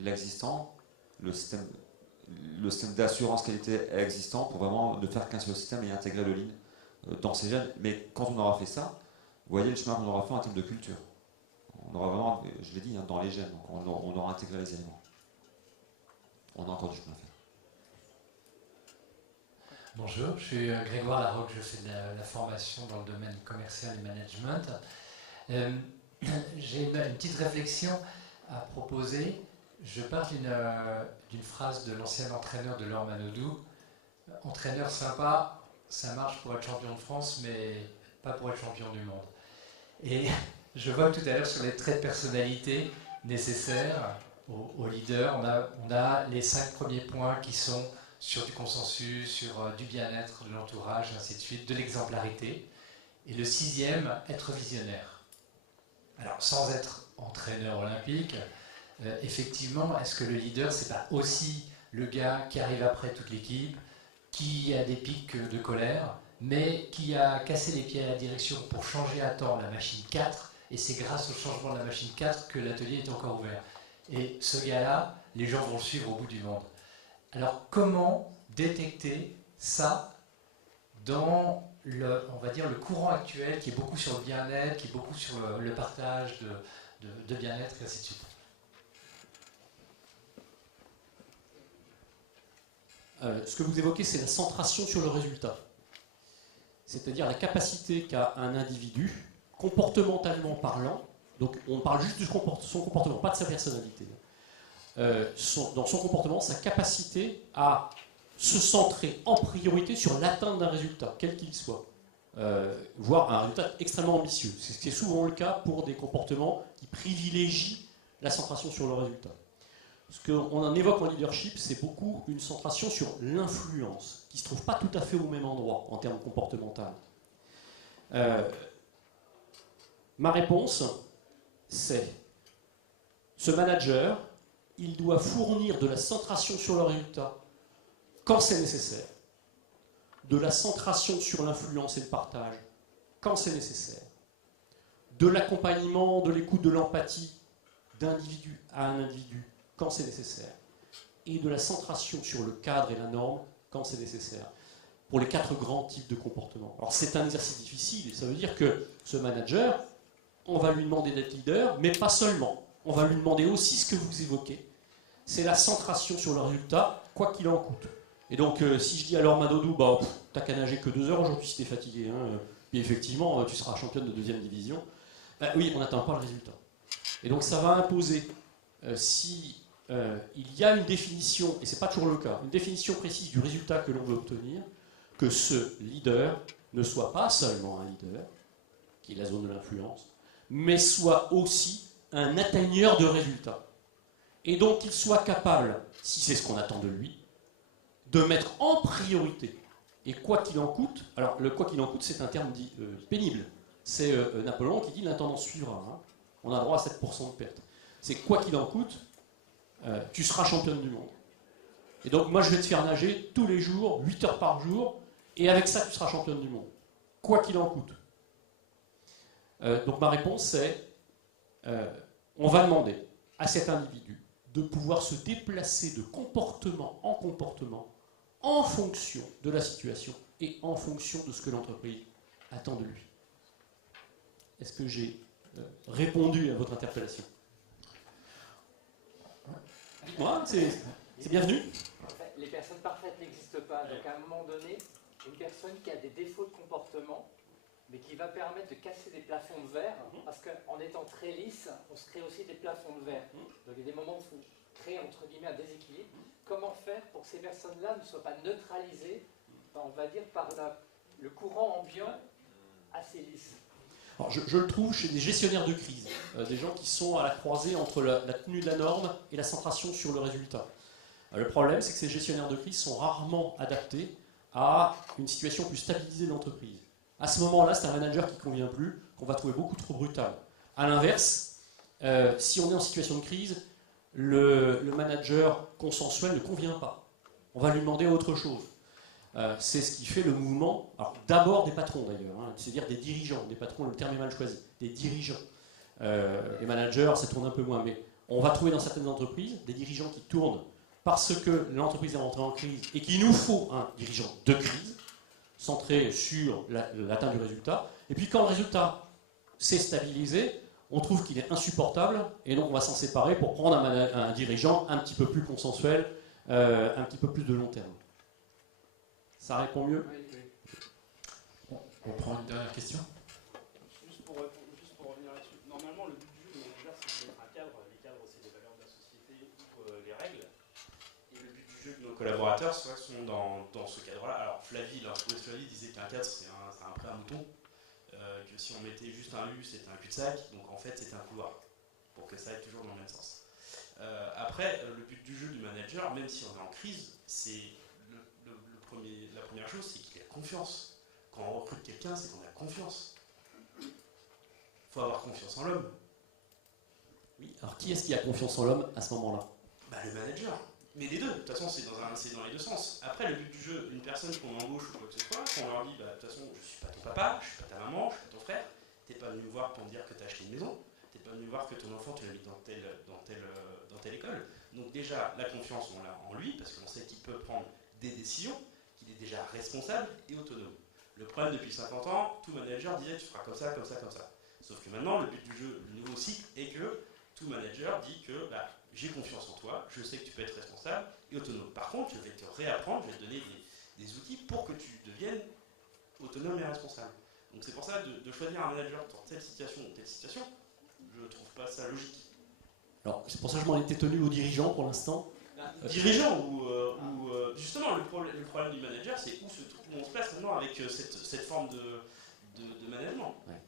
l'existant, le système d'assurance qualité existant pour vraiment ne faire qu'un seul système et intégrer le lean dans ces gènes. Mais quand on aura fait ça, vous voyez le chemin qu'on aura fait en termes de culture. On aura vraiment, je l'ai dit, dans les gènes, donc on aura intégré les éléments. On a encore du chemin à faire. Bonjour, je suis Grégoire Larocque, je fais de la formation dans le domaine commercial et management. J'ai une petite réflexion à proposer. Je pars d'une phrase de l'ancien entraîneur de Laure Manodou. Entraîneur sympa, ça marche pour être champion de France, mais pas pour être champion du monde. Et je vois tout à l'heure sur les traits de personnalité nécessaires aux leaders, on a les 5 premiers points qui sont sur du consensus, sur du bien-être, de l'entourage, ainsi de suite, de l'exemplarité. Et le 6e, être visionnaire. Alors, sans être entraîneur olympique, effectivement, est-ce que le leader, c'est pas aussi le gars qui arrive après toute l'équipe, qui a des pics de colère, mais qui a cassé les pieds à la direction pour changer à temps la machine 4, et c'est grâce au changement de la machine 4 que l'atelier est encore ouvert. Et ce gars-là, les gens vont le suivre au bout du monde. Alors, comment détecter ça dans on va dire, le courant actuel qui est beaucoup sur le bien-être, qui est beaucoup sur le partage de bien-être, et ainsi de suite? Ce que vous évoquez, c'est la centration sur le résultat. C'est-à-dire la capacité qu'a un individu, comportementalement parlant, donc on parle juste de son comportement, pas de sa personnalité, dans son comportement, sa capacité à se centrer en priorité sur l'atteinte d'un résultat, quel qu'il soit, voire un résultat extrêmement ambitieux. C'est ce qui est souvent le cas pour des comportements qui privilégient la centration sur le résultat. Ce qu'on en évoque en leadership, c'est beaucoup une centration sur l'influence, qui ne se trouve pas tout à fait au même endroit en termes comportementaux. Ma réponse, c'est ce manager, il doit fournir de la centration sur le résultat quand c'est nécessaire, de la centration sur l'influence et le partage quand c'est nécessaire, de l'accompagnement, de l'écoute, de l'empathie d'individu à un individu quand c'est nécessaire, et de la centration sur le cadre et la norme quand c'est nécessaire, pour les 4 grands types de comportements. Alors c'est un exercice difficile, et ça veut dire que ce manager, on va lui demander d'être leader, mais pas seulement. On va lui demander aussi ce que vous évoquez, c'est la centration sur le résultat, quoi qu'il en coûte. Et donc, si je dis à Laure Manodou, t'as qu'à nager que 2 heures aujourd'hui si t'es fatigué, hein, puis effectivement, tu seras championne de 2e division, oui, on n'atteint pas le résultat. Et donc, ça va imposer, si il y a une définition, et c'est pas toujours le cas, une définition précise du résultat que l'on veut obtenir, que ce leader ne soit pas seulement un leader, qui est la zone de l'influence, mais soit aussi un atteigneur de résultats. Et donc qu'il soit capable, si c'est ce qu'on attend de lui, de mettre en priorité, et quoi qu'il en coûte, alors le quoi qu'il en coûte c'est un terme dit pénible, c'est Napoléon qui dit l'intendance suivra, hein. On a droit à 7% de perte. C'est quoi qu'il en coûte, tu seras championne du monde. Et donc moi je vais te faire nager tous les jours, 8 heures par jour, et avec ça tu seras championne du monde. Quoi qu'il en coûte. Donc ma réponse c'est, on va demander à cet individu de pouvoir se déplacer de comportement en fonction de la situation et en fonction de ce que l'entreprise attend de lui. Est-ce que j'ai répondu à votre interpellation? Dites-moi, c'est bienvenu. En fait, les personnes parfaites n'existent pas. Donc à un moment donné, une personne qui a des défauts de comportement, mais qui va permettre de casser des plafonds de verre, parce qu'en étant très lisse, on se crée aussi des plafonds de verre. Donc il y a des moments où il faut créer entre guillemets un déséquilibre. Comment faire pour que ces personnes-là ne soient pas neutralisées, on va dire, par le courant ambiant assez lisse? Alors je le trouve chez des gestionnaires de crise, des gens qui sont à la croisée entre la tenue de la norme et la centration sur le résultat. Le problème, c'est que ces gestionnaires de crise sont rarement adaptés à une situation plus stabilisée de l'entreprise. À ce moment-là, c'est un manager qui ne convient plus, qu'on va trouver beaucoup trop brutal. A l'inverse, si on est en situation de crise, le manager consensuel ne convient pas. On va lui demander autre chose. C'est ce qui fait le mouvement, alors d'abord des patrons d'ailleurs, hein, c'est-à-dire des dirigeants. Des patrons, le terme est mal choisi, des dirigeants. Les managers, ça tourne un peu moins, mais On va trouver dans certaines entreprises des dirigeants qui tournent parce que l'entreprise est rentrée en crise et qu'il nous faut un dirigeant de crise, centré sur l'atteinte du résultat. Et puis quand le résultat s'est stabilisé, on trouve qu'il est insupportable et donc on va s'en séparer pour prendre un dirigeant un petit peu plus consensuel, un petit peu plus de long terme. Ça répond mieux? On prend une dernière question. Juste pour revenir là-dessus, normalement le but du jeu du manager c'est de mettre un cadre, les cadres c'est les valeurs de la société ou les règles, et le but du jeu de nos collaborateurs sont dans ce cadre-là. Alors Flavie, Flavie disait qu'un cadre c'est un prêt à mouton, que si on mettait juste un U c'était un cul-de-sac, donc en fait c'est un couloir, pour que ça aille toujours dans le même sens. Après, le but du jeu du manager, même si on est en crise, c'est la première chose c'est qu'il ait confiance. Quand on recrute quelqu'un, c'est qu'on a confiance. Il faut avoir confiance en l'homme. Oui, alors qui est-ce qui a confiance en l'homme à ce moment-là? Bah, le manager. Mais les deux, de toute façon, c'est dans les deux sens. Après, le but du jeu, une personne qu'on embauche ou quoi que ce soit, qu'on leur dit, bah, de toute façon, je suis pas ton papa, je suis pas ta maman, je suis pas ton frère, t'es pas venu me voir pour me dire que t'as acheté une maison, t'es pas venu me voir que ton enfant, tu l'as mis dans telle école. Donc déjà, la confiance, on l'a en lui, parce qu'on sait qu'il peut prendre des décisions, qu'il est déjà responsable et autonome. Le problème depuis 50 ans, tout manager disait tu feras comme ça, comme ça, comme ça. Sauf que maintenant, le but du jeu, le nouveau cycle, est que tout manager dit que bah, j'ai confiance en toi, je sais que tu peux être responsable et autonome. Par contre, je vais te réapprendre, je vais te donner des outils pour que tu deviennes autonome et responsable. Donc c'est pour ça de choisir un manager dans telle situation ou telle situation, je ne trouve pas ça logique. Alors, c'est pour ça que je m'en étais tenu aux dirigeants pour l'instant. Dirigeant ou justement le problème du manager c'est où on se place maintenant avec cette forme de management. Ouais.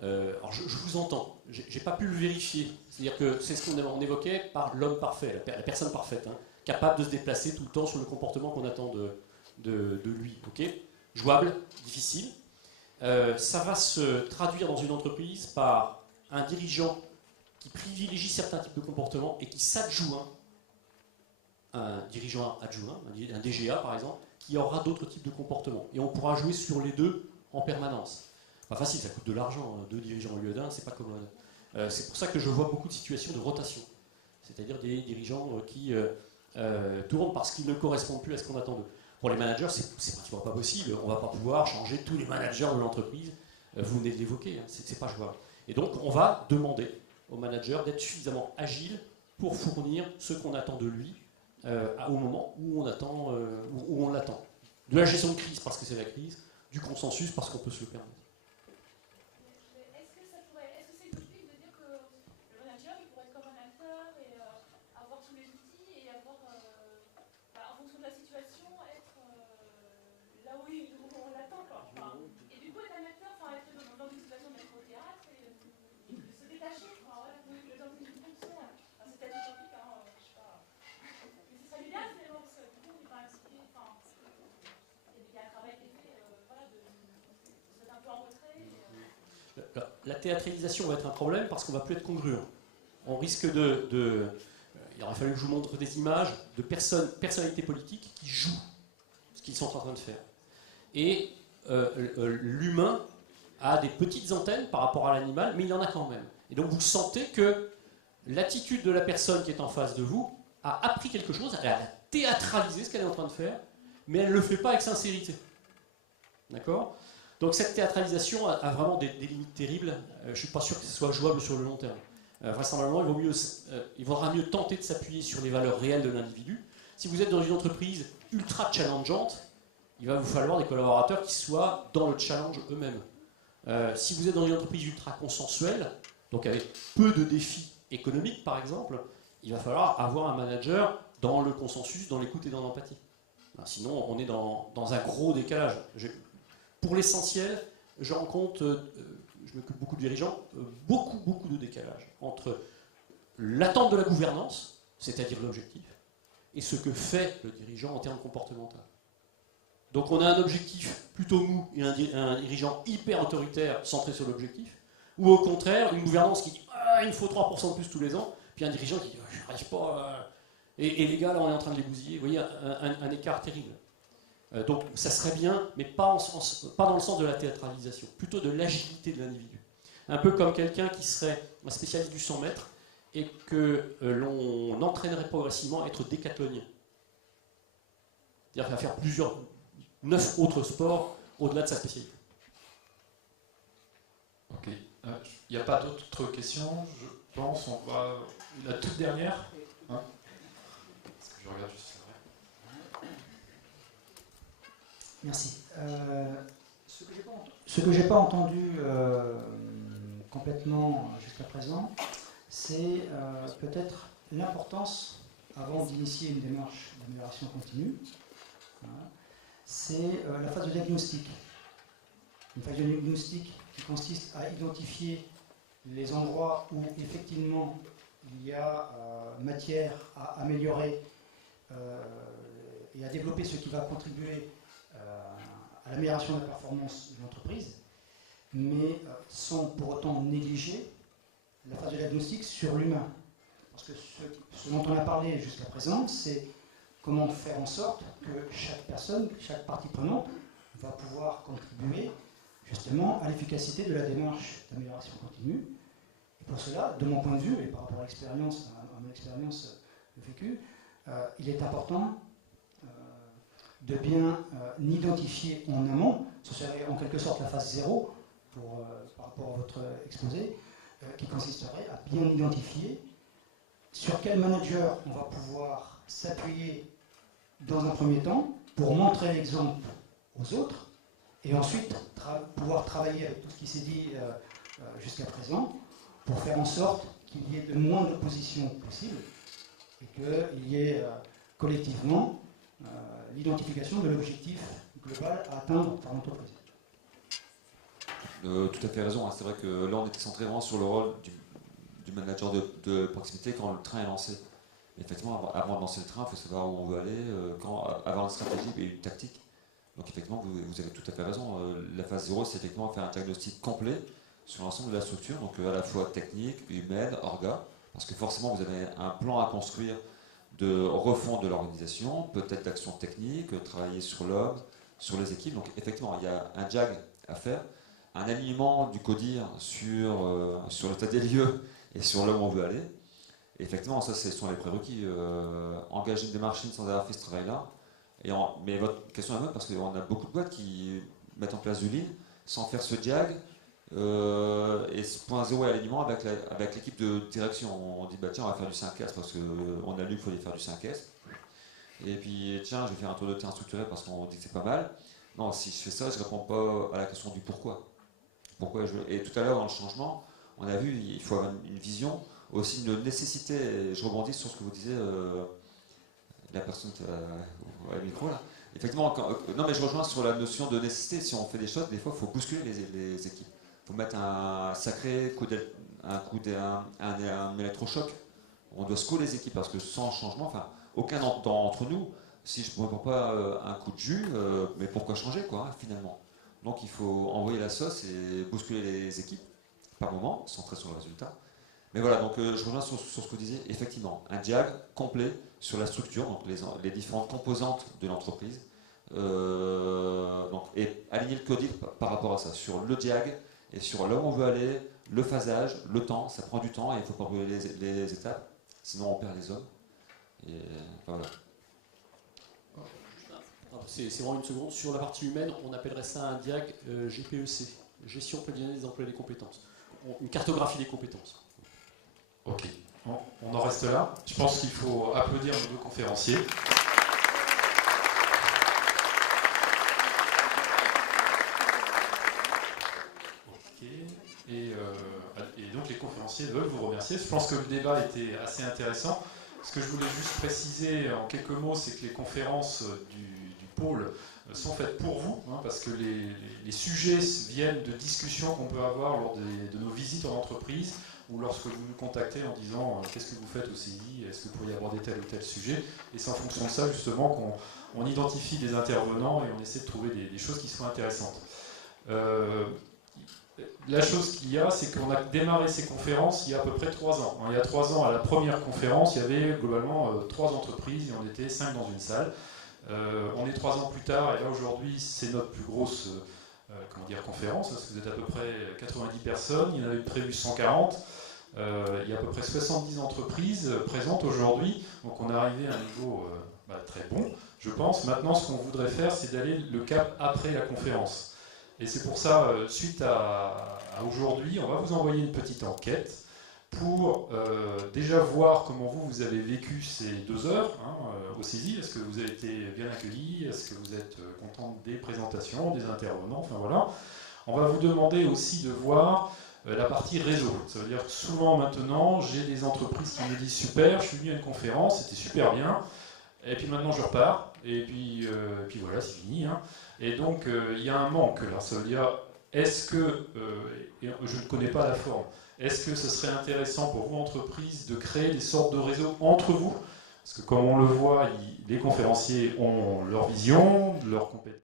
Alors je vous entends, j'ai pas pu le vérifier, c'est-à-dire que c'est ce qu'on évoquait par l'homme parfait, la personne parfaite, hein, capable de se déplacer tout le temps sur le comportement qu'on attend de lui. Okay, jouable, difficile. Ça va se traduire dans une entreprise par un dirigeant qui privilégie certains types de comportements et qui s'adjoint un dirigeant adjoint, un DGA par exemple, qui aura d'autres types de comportements. Et on pourra jouer sur les deux en permanence. Pas facile, ça coûte de l'argent, deux dirigeants au lieu d'un, c'est pas commode. C'est pour ça que je vois beaucoup de situations de rotation. C'est-à-dire des dirigeants qui tournent parce qu'ils ne correspondent plus à ce qu'on attend d'eux. Pour les managers, c'est pratiquement pas possible. On ne va pas pouvoir changer tous les managers de l'entreprise. Vous venez de l'évoquer, hein, c'est pas jouable. Et donc, on va demander au manager d'être suffisamment agile pour fournir ce qu'on attend de lui au moment où on l'attend. De la gestion de crise parce que c'est la crise, du consensus parce qu'on peut se le permettre. Est-ce que c'est logique de dire que le manager il pourrait être comme un acteur et avoir tous les outils et avoir, en fonction de la situation, être là où on l'attend quoi. Et du coup être un acteur, être dans une situation d'être au théâtre et de se détacher, dans une fonction. C'est peut-être utopique, je sais pas. Mais ce serait l'idéal finalement parce que du coup on n'est pas expliqué, il y a un travail qui est fait, de se mettre un peu en retrait. La théâtralisation va être un problème parce qu'on ne va plus être congruent. On risque il aurait fallu que je vous montre des images de personnalités politiques qui jouent ce qu'ils sont en train de faire. Et l'humain a des petites antennes par rapport à l'animal, mais il y en a quand même. Et donc vous sentez que l'attitude de la personne qui est en face de vous a appris quelque chose, elle a théâtralisé ce qu'elle est en train de faire, mais elle ne le fait pas avec sincérité. D'accord ? Donc cette théâtralisation a vraiment des limites terribles. Je ne suis pas sûr que ce soit jouable sur le long terme. Vraisemblablement, il vaudra mieux tenter de s'appuyer sur les valeurs réelles de l'individu. Si vous êtes dans une entreprise ultra challengeante, il va vous falloir des collaborateurs qui soient dans le challenge eux-mêmes. Si vous êtes dans une entreprise ultra consensuelle, donc avec peu de défis économiques par exemple, il va falloir avoir un manager dans le consensus, dans l'écoute et dans l'empathie. Sinon, on est dans un gros décalage. Pour l'essentiel, je rencontre, je m'occupe beaucoup de dirigeants, beaucoup de décalage entre l'attente de la gouvernance, c'est-à-dire l'objectif, et ce que fait le dirigeant en termes comportementaux. Donc on a un objectif plutôt mou et un dirigeant hyper autoritaire centré sur l'objectif, ou au contraire, une gouvernance qui dit il me faut 3% de plus tous les ans, puis un dirigeant qui dit je n'arrive pas, et les gars là on est en train de les bousiller. Vous voyez, un écart terrible. Donc ça serait bien, mais pas dans le sens de la théâtralisation, plutôt de l'agilité de l'individu. Un peu comme quelqu'un qui serait un spécialiste du 100 mètres et que l'on entraînerait progressivement à être décathlonien. C'est-à-dire à faire 9 autres sports au-delà de sa spécialité. Ok. Il n'y a pas d'autres questions, je pense. On va. La toute dernière. Hein, parce que je regarde juste. Merci. Ce que j'ai pas entendu complètement jusqu'à présent, c'est peut-être l'importance, avant d'initier une démarche d'amélioration continue, hein, c'est la phase de diagnostic. Une phase de diagnostic qui consiste à identifier les endroits où effectivement il y a matière à améliorer et à développer ce qui va contribuer à l'amélioration de la performance de l'entreprise, mais sans pour autant négliger la phase de diagnostic sur l'humain. Parce que ce dont on a parlé jusqu'à présent, c'est comment faire en sorte que chaque personne, chaque partie prenante, va pouvoir contribuer justement à l'efficacité de la démarche d'amélioration continue. Et pour cela, de mon point de vue, et par rapport à l'expérience, à mon expérience vécue, il est important de bien identifier en amont, ce serait en quelque sorte la phase 0 par rapport à votre exposé, qui consisterait à bien identifier sur quel manager on va pouvoir s'appuyer dans un premier temps pour montrer l'exemple aux autres et ensuite pouvoir travailler avec tout ce qui s'est dit jusqu'à présent pour faire en sorte qu'il y ait le moins d'opposition possible et qu'il y ait collectivement l'identification de l'objectif global à atteindre par l'entreprise. Tout à fait raison, hein. C'est vrai que là on était centré vraiment sur le rôle du manager de proximité quand le train est lancé. Effectivement, avant de lancer le train, il faut savoir où on veut aller, avoir une stratégie et une tactique. Donc effectivement, vous avez tout à fait raison. La phase 0, c'est effectivement faire un diagnostic complet sur l'ensemble de la structure, donc à la fois technique, humaine, orga, parce que forcément vous avez un plan à construire de refonte de l'organisation, peut-être d'action technique, travailler sur l'homme, sur les équipes. Donc effectivement, il y a un JAG à faire, un alignement du CODIR sur l'état des lieux et sur là où on veut aller. Et effectivement, ça, ce sont les prérequis. Engager des machines sans avoir fait ce travail-là. Mais votre question est bonne parce qu'on a beaucoup de boîtes qui mettent en place du lean sans faire ce JAG. Et ce point 0 est alignement avec l'équipe de direction. On dit bah tiens on va faire du 5S parce qu'on a lu qu'il fallait faire du 5S. Et puis tiens je vais faire un tour de terrain structuré parce qu'on dit que c'est pas mal. Non, si je fais ça, je ne réponds pas à la question du pourquoi. Et tout à l'heure dans le changement, on a vu il faut avoir une vision, aussi une nécessité. Et je rebondis sur ce que vous disiez, la personne qui a le micro là. Effectivement, non mais je rejoins sur la notion de nécessité. Si on fait des choses, des fois il faut bousculer les équipes. Il faut mettre un sacré coup un électrochoc. On doit secouer les équipes parce que sans changement, enfin, aucun d'entre nous, si je ne prends pas un coup de jus, mais pourquoi changer quoi, hein, finalement. Donc il faut envoyer la sauce et bousculer les équipes, par moment, centré sur le résultat. Mais voilà, donc je reviens sur ce que vous disiez, effectivement, un diag complet sur la structure, donc les différentes composantes de l'entreprise, et aligner le coding par rapport à ça, sur le diag, et sur là où on veut aller, le phasage, le temps, ça prend du temps et il faut pas brûler les étapes, sinon on perd les hommes. Et voilà. C'est vraiment une seconde. Sur la partie humaine, on appellerait ça un diag GPEC, gestion prévisionnelle des emplois et des compétences. Une cartographie des compétences. Ok, on en reste là. Je pense qu'il faut applaudir nos deux conférenciers. Et donc les conférenciers veulent vous remercier. Je pense que le débat était assez intéressant. Ce que je voulais juste préciser en quelques mots, c'est que les conférences du pôle sont faites pour vous, hein, parce que les sujets viennent de discussions qu'on peut avoir lors de nos visites en entreprise ou lorsque vous nous contactez en disant qu'est-ce que vous faites au CI, est-ce que vous pourriez aborder tel ou tel sujet, et c'est en fonction de ça justement qu'on identifie des intervenants et on essaie de trouver des choses qui soient intéressantes. La chose qu'il y a, c'est qu'on a démarré ces conférences il y a à peu près 3 ans. Il y a 3 ans, à la première conférence, il y avait globalement 3 entreprises et on était 5 dans une salle. On est 3 ans plus tard et là aujourd'hui c'est notre plus grosse conférence, parce que vous êtes à peu près 90 personnes, il y en avait prévu 140. Il y a à peu près 70 entreprises présentes aujourd'hui, donc on est arrivé à un niveau très bon, je pense. Maintenant, ce qu'on voudrait faire, c'est d'aller le cap après la conférence. Et c'est pour ça, suite à aujourd'hui, on va vous envoyer une petite enquête pour déjà voir comment vous avez vécu ces 2 heures au CESI. Est-ce que vous avez été bien accueillis? Est-ce que vous êtes content des présentations, des intervenants? Enfin voilà. On va vous demander aussi de voir la partie réseau. Ça veut dire que souvent maintenant, j'ai des entreprises qui me disent super, je suis venu à une conférence, c'était super bien, et puis maintenant je repars, et puis voilà, c'est fini. Et donc il y a un manque là. Ça veut dire, est-ce que, je ne connais pas la forme, est-ce que ce serait intéressant pour vous, entreprises, de créer des sortes de réseaux entre vous? Parce que comme on le voit, les conférenciers ont leur vision, leurs compétences.